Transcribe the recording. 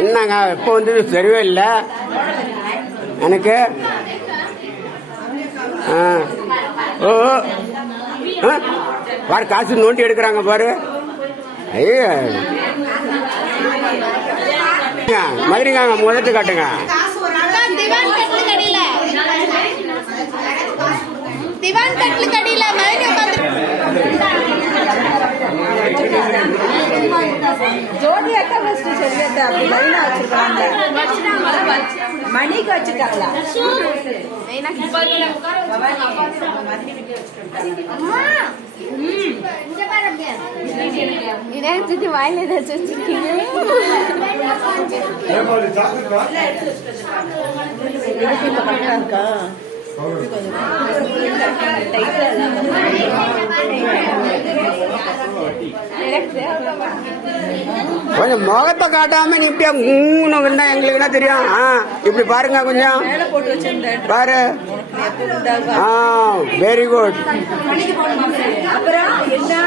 என்னங்க எப்போ வந்தது தெரியவே இல்லை எனக்கு. ஓ பாரு காசு நோண்டி எடுக்கிறாங்க பாரு. ஐயோ மதுரைங்க முதத்து காட்டுங்க. ஜோதி அக்கா ஃபர்ஸ்ட் சொல்லிட்டா அப்படி லைனா வச்சிருக்காங்க. மணிக்கு வச்சிருக்காங்களா? இதை வாயில ஏதாச்சும் வச்சிருக்கீங்க? கொஞ்சம் முகத்தை காட்டாம நீ இப்படியா மூணுன்னா எங்களுக்கு என்ன தெரியும்? இப்படி பாருங்க கொஞ்சம் பாரு. Very good. அப்புறம் என்ன